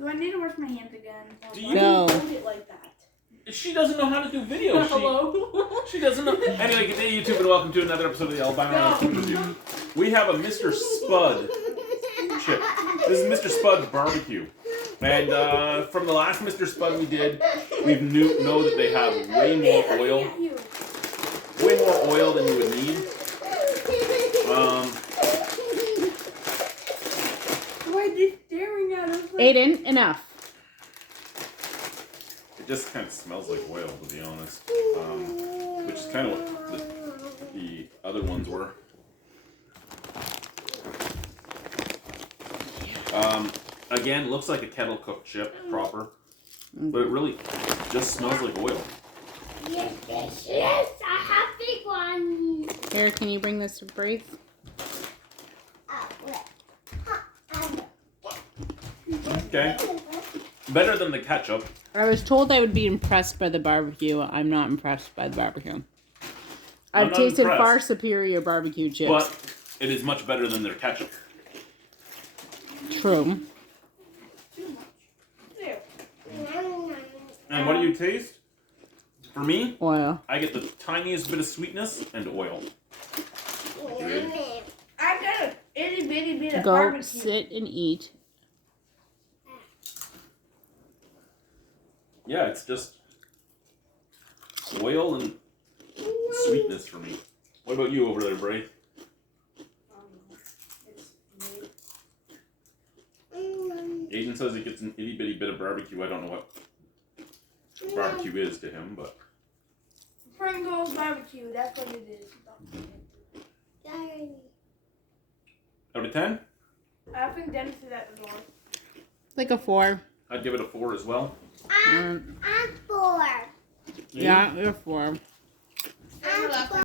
Do I need to wash my hands again? Do you hold it like that? She doesn't know how to do video. Hello? She doesn't know. Anyway, good day, YouTube, and welcome to another episode of the Albino Rhino Food Review. We have a Mr. Spud chip. This is Mr. Spud barbecue. And from the last Mr. Spud we did, we know that they have way more oil. Way more oil than you would need. Why are they staring at us? Aiden, enough. It just kind of smells like oil, to be honest. Which is kind of what the other ones were. Again, looks like a kettle cooked chip, proper. But it really just smells like oil. Yes, I have big one. Here, can you bring this to Braith? Okay. Better than the ketchup. I was told I would be impressed by the barbecue. I'm not impressed by the barbecue. I've tasted impressed. far superior barbecue chips. But it is much better than their ketchup. True. And what do you taste? For me, Oil. I get the tiniest bit of sweetness and oil. I got an itty bitty bit of Go barbecue. sit and eat. Yeah, it's just oil and sweetness for me. What about you over there, Bray? Aiden says he gets an itty bitty bit of barbecue. I don't know what barbecue is to him, but Pringles barbecue, that's what it is. out of 10, I think Dennis is at the door. Like a 4. I'd give it a 4 as well. I'm 4. Yeah, you're 4. I'm 4.